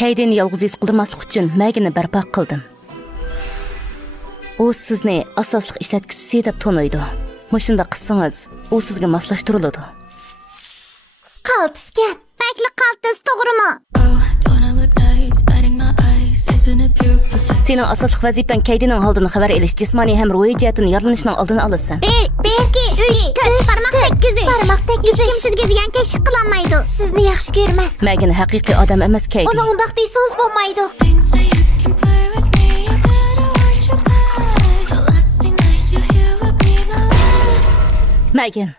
Kaydini yalğız his qildirmaslik uchun Məgeni barpo qildim. U sizni asosliq ishlatguchisi deb to'naydi. Mushunda qilsangiz, u sizga moslashtiriladi. Qaltiskan. Bakli qaltis, to'g'rimi? Sening asosliq vazifang Kaydining holdan xabar olish, jismoniy ham ruhiy jihatdan yaralanishning oldini olasan. 1, 2, 3, 4 barmoq tekkizish. Barmoq tekkizish. Hech kim sizga ziyonkashlik qilolmaydi. Sizni yaxshi ko'raman. Məgeni haqiqiy odam emas Kaydi. Uni undaq deysangiz bo'lmaydi. Məgen.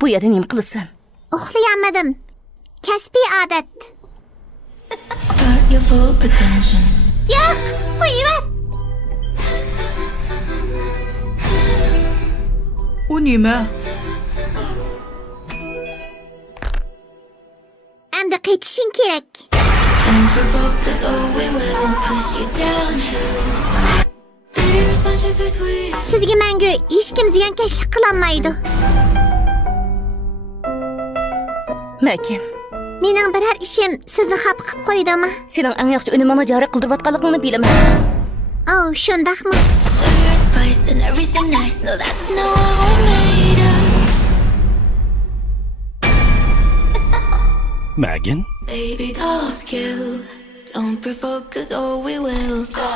Bu yerda nima qilasan? Uxlayolmadim. Kasbiy odat. Yo'q, qo'yib. U nima? Endi qaytishing kerak. Sizga mangu hech kim ziyonkashlik qilolmaydi. Məgen, Mening biror ishim sizni xafa qilib qo'ydimi? sening eng yaxshi unumini joriy qildirayotganligingni bilaman. Oh, shundaqmi? Məgin? Baby dolls kill. Don't provoke us or we will go.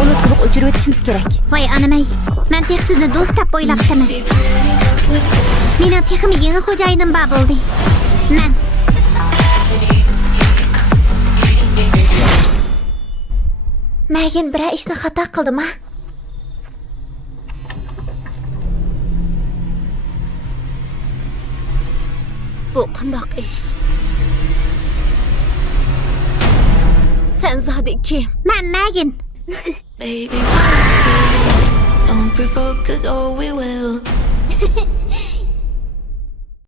Onu to'liq o'chirib o'tishimiz kerak. Voy anamay, men tex sizni do'st deb o'ylabdiman. Mening texim yangi xo'jayinim bor bo'ldi. Men Məgin bir ishni xato qildimi? Bu qandoq ish? Sen zodi kim? Men Məgin. Baby dolls kill. Don't provoke us or we will.